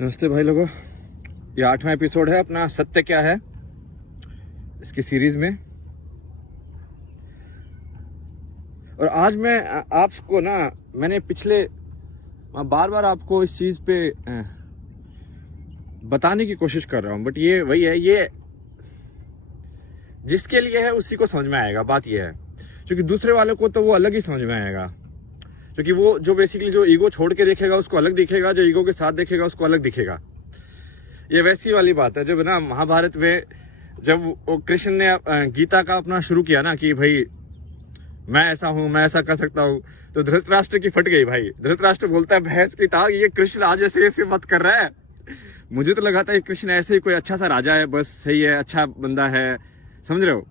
नमस्ते भाई लोगों, ये 8वां एपिसोड है अपना सत्य क्या है इसकी सीरीज में। और आज मैं आपको मैंने बार बार आपको इस चीज पे बताने की कोशिश कर रहा हूं, बट ये वही है, ये जिसके लिए है उसी को समझ में आएगा। बात ये है, क्योंकि दूसरे वालों को तो वो अलग ही समझ में आएगा, क्योंकि वो जो बेसिकली जो ईगो छोड़ के देखेगा उसको अलग दिखेगा, जो ईगो के साथ देखेगा उसको अलग दिखेगा। ये वैसी वाली बात है जब महाभारत में जब वो कृष्ण ने गीता का अपना शुरू किया ना कि भाई मैं ऐसा हूं, मैं ऐसा कर सकता हूं, तो धृतराष्ट्र की फट गई भाई। धृतराष्ट्र बोलता है भैंस की टांग, ये कृष्ण आज ऐसे मत कर रहा है। मुझे तो लगा था ये कृष्ण ऐसे ही कोई अच्छा सा राजा है, बस सही है, अच्छा बंदा है, समझ रहे हो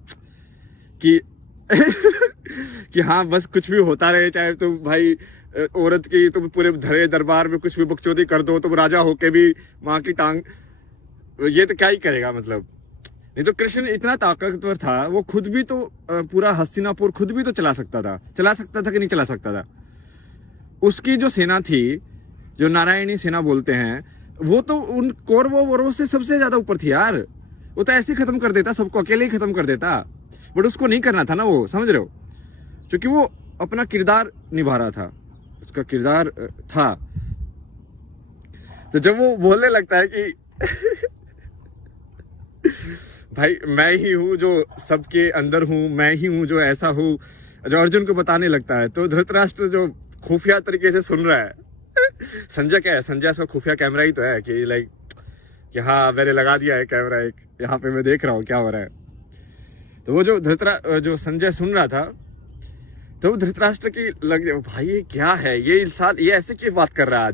कि कि हाँ बस कुछ भी होता रहे, चाहे तुम भाई औरत की तुम पूरे धरे दरबार में कुछ भी बकचोदी कर दो, तुम राजा होके भी माँ की टांग, ये तो क्या ही करेगा मतलब। नहीं तो कृष्ण इतना ताकतवर था, वो खुद भी तो पूरा हस्तिनापुर खुद भी तो चला सकता था कि नहीं चला सकता था। उसकी जो सेना थी, जो नारायणी सेना बोलते हैं, वो तो उन कौरवों से सबसे ज्यादा ऊपर थी यार। वो तो ऐसे ही खत्म कर देता, सबको अकेले ही खत्म कर देता, बट उसको नहीं करना था ना वो, समझ रहे हो, क्योंकि वो अपना किरदार निभा रहा था, उसका किरदार था। तो जब वो बोलने लगता है कि भाई मैं ही हूं जो सबके अंदर हूं, मैं ही हूं जो ऐसा हूं, जो अर्जुन को बताने लगता है, तो धृतराष्ट्र जो खुफिया तरीके से सुन रहा है संजय क्या है, संजय का खुफिया कैमरा ही तो है कि लाइक कि हाँ मैंने लगा दिया है कैमरा, एक यहाँ पे मैं देख रहा हूँ क्या हो रहा है। तो वो जो संजय सुन रहा था, तो धृतराष्ट्र की लग भाई ये क्या है, ये इंसान ये ऐसे क्यों बात कर रहा है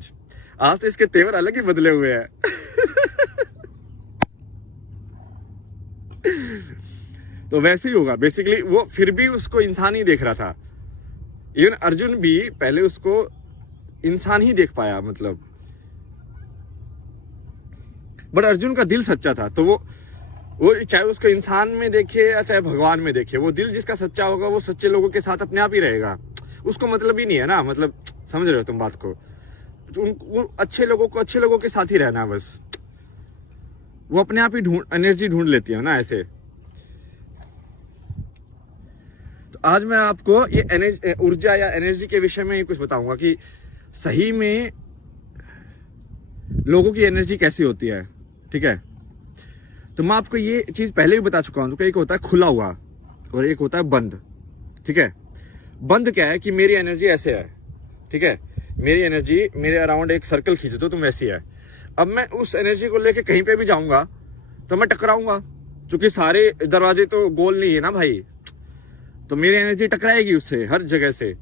आज तो इसके तेवर अलग ही बदले हुए हैं। तो वैसे ही होगा बेसिकली, वो फिर भी उसको इंसान ही देख रहा था। इवन अर्जुन भी पहले उसको इंसान ही देख पाया मतलब, बट अर्जुन का दिल सच्चा था। तो वो चाहे उसको इंसान में देखे या चाहे भगवान में देखे, वो दिल जिसका सच्चा होगा वो सच्चे लोगों के साथ अपने आप ही रहेगा। उसको मतलब ही नहीं है ना, मतलब समझ रहे हो तुम बात को, वो अच्छे लोगों के साथ ही रहना है बस। वो अपने आप ही एनर्जी ढूंढ लेती है ना ऐसे। तो आज मैं आपको ये ऊर्जा या एनर्जी के विषय में ही कुछ बताऊंगा कि सही में लोगों की एनर्जी कैसी होती है, ठीक है। तो मैं आपको ये चीज पहले भी बता चुका हूं, तो एक होता है खुला हुआ और एक होता है बंद, ठीक है। बंद क्या है कि मेरी एनर्जी ऐसे है, ठीक है, मेरी एनर्जी मेरे अराउंड एक सर्कल खींच दो तुम वैसी है। अब मैं उस एनर्जी को लेके कहीं पे भी जाऊंगा तो मैं टकराऊंगा, क्योंकि सारे दरवाजे तो गोल नहीं है ना भाई, तो मेरी एनर्जी टकराएगी उससे हर जगह से।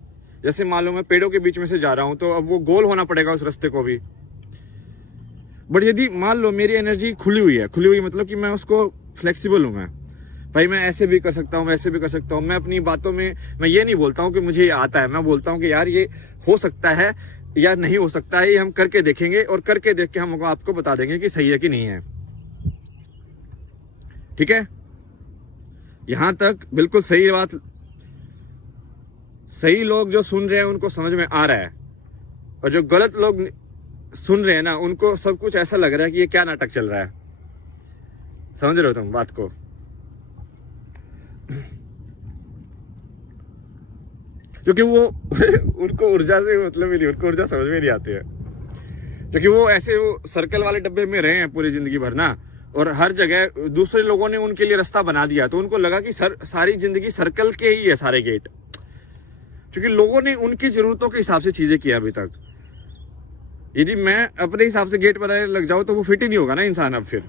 जैसे मान लो मैं पेड़ों के बीच में से जा रहा हूं, तो अब वो गोल होना पड़ेगा उस रास्ते को भी। बट यदि मान लो मेरी एनर्जी खुली हुई मतलब कि मैं उसको फ्लेक्सिबल हूं, मैं भाई मैं ऐसे भी कर सकता हूँ, वैसे भी कर सकता हूँ। मैं अपनी बातों में मैं ये नहीं बोलता हूँ कि मुझे ये आता है, मैं बोलता हूँ कि यार ये हो सकता है या नहीं हो सकता है, ये हम करके देखेंगे, और करके देख के हम आपको बता देंगे कि सही है कि नहीं है, ठीक है। यहां तक बिल्कुल सही बात, सही लोग जो सुन रहे हैं उनको समझ में आ रहा है, और जो गलत लोग सुन रहे हैं ना, उनको सब कुछ ऐसा लग रहा है कि ये क्या नाटक चल रहा है। समझ रहे हो तुम बात को। क्योंकि वो उनको ऊर्जा से मतलब ही नहीं, उनको ऊर्जा समझ में नहीं आती है, क्योंकि वो ऐसे वो सर्कल वाले डब्बे में रहे हैं पूरी जिंदगी भर ना, और हर जगह दूसरे लोगों ने उनके लिए रास्ता बना दिया, तो उनको लगा कि सारी जिंदगी सर्कल के ही है सारे गेट, क्योंकि लोगों ने उनकी जरूरतों के हिसाब से चीजें की अभी तक। यदि मैं अपने हिसाब से गेट बनाने लग जाऊं तो वो फिट ही नहीं होगा ना इंसान। अब फिर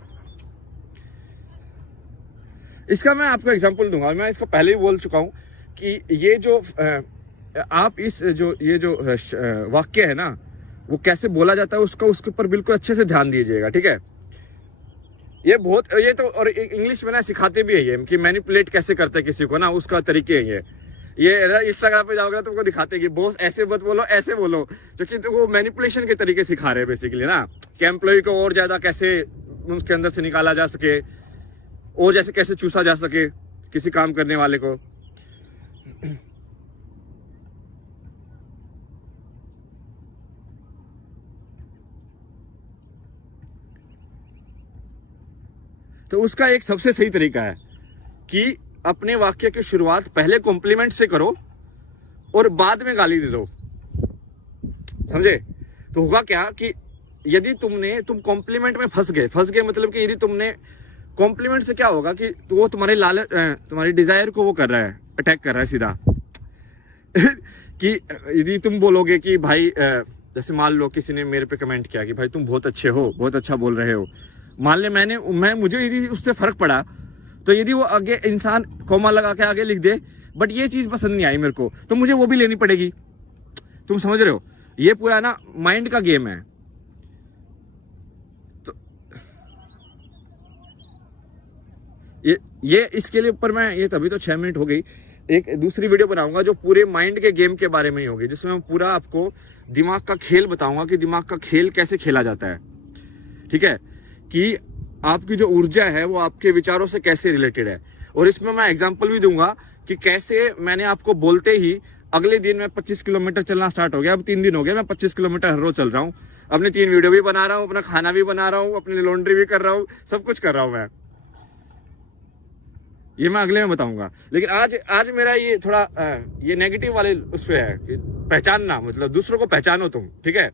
इसका मैं आपको एग्जांपल दूंगा, मैं इसको पहले ही बोल चुका हूं कि ये जो आप ये जो वाक्य है ना, वो कैसे बोला जाता है उसका, उसके ऊपर बिल्कुल अच्छे से ध्यान दीजिएगा, ठीक है। ये तो और इंग्लिश में ना सिखाते भी है ये कि मैनिपुलेट कैसे करते हैं किसी को ना, उसका तरीके है ये इंस्टाग्राम पे जाओगे तो तुमको दिखाते हैं कि बॉस ऐसे मत बोलो, ऐसे बोलो, क्योंकि तो वो मैनिपुलेशन के तरीके सिखा रहे हैं बेसिकली ना, कि एम्प्लॉय को और ज्यादा कैसे उसके अंदर से निकाला जा सके, और जैसे कैसे चूसा जा सके किसी काम करने वाले को। तो उसका एक सबसे सही तरीका है कि अपने वाक्य की शुरुआत पहले कॉम्प्लीमेंट से करो और बाद में गाली दे दो, समझे? तो होगा क्या कि यदि तुम कॉम्प्लीमेंट में फंस गए मतलब कि यदि तुमने कॉम्प्लीमेंट से क्या होगा कि तो वो तुम्हारे लालच, तुम्हारी डिजायर को वो कर रहा है, अटैक कर रहा है सीधा कि यदि तुम बोलोगे कि भाई जैसे मान लो किसी ने मेरे पे कमेंट किया कि भाई तुम बहुत अच्छे हो, बहुत अच्छा बोल रहे हो, मान ले मुझे यदि उससे फर्क पड़ा, तो यदि वो आगे इंसान कॉमा लगा के आगे लिख दे बट ये चीज पसंद नहीं आई मेरे को, तो मुझे वो भी लेनी पड़ेगी। तुम समझ रहे हो? ये पूरा ना माइंड का गेम है। तो ये इसके लिए ऊपर मैं ये तभी तो 6 मिनट हो गई, एक दूसरी वीडियो बनाऊंगा जो पूरे माइंड के गेम के बारे में ही होगी, जिसमें मैं पूरा आपको दिमाग का खेल बताऊंगा कि दिमाग का खेल कैसे खेला जाता है। ठीक है? कि आपकी जो ऊर्जा है वो आपके विचारों से कैसे रिलेटेड है। और इसमें मैं एग्जांपल भी दूंगा कि कैसे मैंने आपको बोलते ही अगले दिन मैं 25 किलोमीटर चलना स्टार्ट हो गया। अब 3 दिन हो गया मैं 25 किलोमीटर हर रोज चल रहा हूँ। अपने 3 वीडियो भी बना रहा हूँ, अपना खाना भी बना रहा हूँ, अपनी लॉन्ड्री भी कर रहा हूँ, सब कुछ कर रहा हूँ मैं। ये मैं अगले में बताऊंगा। लेकिन आज मेरा ये थोड़ा ये नेगेटिव वाले उस पे है कि पहचानना, मतलब दूसरों को पहचानो तुम। ठीक है?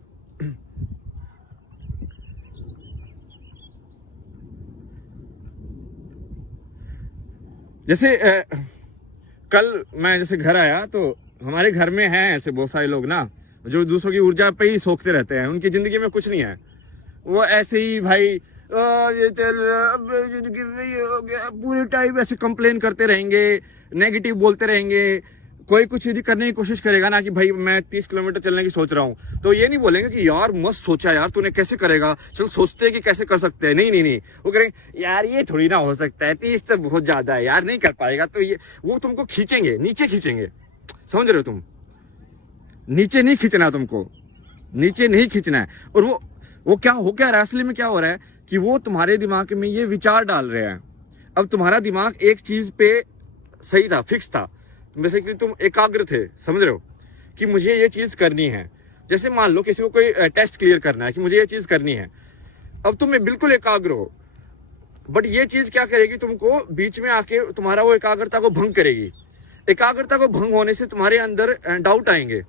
जैसे कल मैं जैसे घर आया तो हमारे घर में हैं ऐसे बहुत सारे लोग ना जो दूसरों की ऊर्जा पे ही सोखते रहते हैं। उनकी जिंदगी में कुछ नहीं है, वो ऐसे ही भाई ये जिंदगी में ये हो गया, पूरे टाइम ऐसे कंप्लेन करते रहेंगे, नेगेटिव बोलते रहेंगे। कोई कुछ यदि करने की कोशिश करेगा ना कि भाई मैं 30 किलोमीटर चलने की सोच रहा हूँ, तो ये नहीं बोलेंगे कि यार मस्त सोचा यार तूने, कैसे करेगा, चल सोचते हैं कि कैसे कर सकते हैं। नहीं, वो करेंगे यार ये थोड़ी ना हो सकता है, 30 तो बहुत ज्यादा है यार, नहीं कर पाएगा। तो ये वो तुमको खींचेंगे, नीचे खींचेंगे। समझ रहे हो? तुम नीचे नहीं खींचना, तुमको नीचे नहीं खींचना है। और वो क्या रहा है असली में, क्या हो रहा है कि वो तुम्हारे दिमाग में ये विचार डाल रहे हैं। अब तुम्हारा दिमाग एक चीज पे सही था, फिक्स था, जैसे कि तुम एकाग्र थे, समझ रहे हो कि मुझे ये चीज करनी है। जैसे मान लो किसी को कोई टेस्ट क्लियर करना है कि मुझे ये चीज करनी है, अब तुम बिल्कुल एकाग्र हो, बट ये चीज क्या करेगी, तुमको बीच में आके तुम्हारा वो एकाग्रता को भंग करेगी। एकाग्रता को भंग होने से तुम्हारे अंदर डाउट आएंगे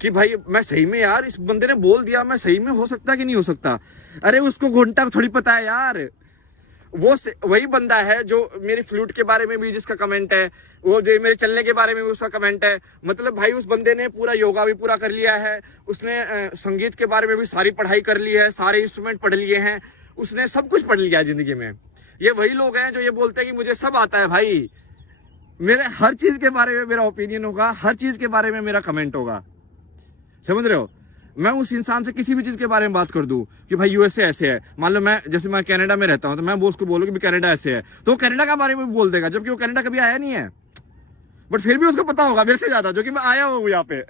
कि भाई मैं सही में, यार इस बंदे ने बोल दिया, मैं सही में हो सकता कि नहीं हो सकता। अरे उसको घंटा थोड़ी पता है यार, वो वही बंदा है जो मेरी फ्लूट के बारे में भी जिसका कमेंट है, वो जो मेरे चलने के बारे में भी उसका कमेंट है। मतलब भाई उस बंदे ने पूरा योगा भी पूरा कर लिया है, उसने संगीत के बारे में भी सारी पढ़ाई कर ली है, सारे इंस्ट्रूमेंट पढ़ लिए हैं, उसने सब कुछ पढ़ लिया है जिंदगी में। ये वही लोग हैं जो ये बोलते हैं कि मुझे सब आता है। भाई मेरे हर चीज के बारे में मेरा ओपिनियन होगा, हर चीज के बारे में मेरा कमेंट होगा। समझ रहे हो? मैं उस इंसान से किसी भी चीज के बारे में बात कर दूं कि भाई यूएसए ऐसे है, मान लो जैसे मैं कनाडा में रहता हूं, तो मैं उसको बोलूं कि कनाडा ऐसे है, तो वो कनाडा के बारे में भी बोल देगा, जबकि वो कनाडा कभी आया नहीं है, बट फिर भी उसको पता होगा मेरे से ज्यादा, जो कि मैं आया हूं यहाँ पे।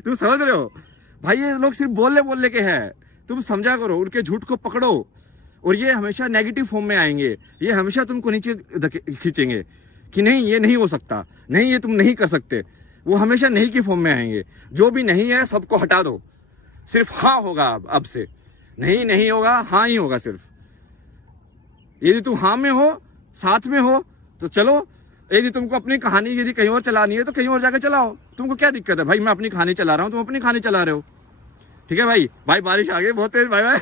तुम समझ रहे हो? भाई ये लोग सिर्फ बोलने के हैं, तुम समझा करो, उनके झूठ को पकड़ो। और ये हमेशा नेगेटिव फॉर्म में आएंगे, ये हमेशा तुमको नीचे खींचेंगे कि नहीं ये नहीं हो सकता, नहीं ये तुम नहीं कर सकते। वो हमेशा नहीं की फॉर्म में आएंगे। जो भी नहीं है सबको हटा दो, सिर्फ हाँ होगा। अब से नहीं होगा, हाँ ही होगा सिर्फ। यदि तुम हाँ में हो, साथ में हो, तो चलो। यदि तुमको अपनी कहानी यदि कहीं और चलानी है तो कहीं और जाकर चलाओ, तुमको क्या दिक्कत है? भाई मैं अपनी कहानी चला रहा हूँ, तुम अपनी कहानी चला रहे हो। ठीक है भाई बारिश आ गई बहुत तेज, बाय बाय।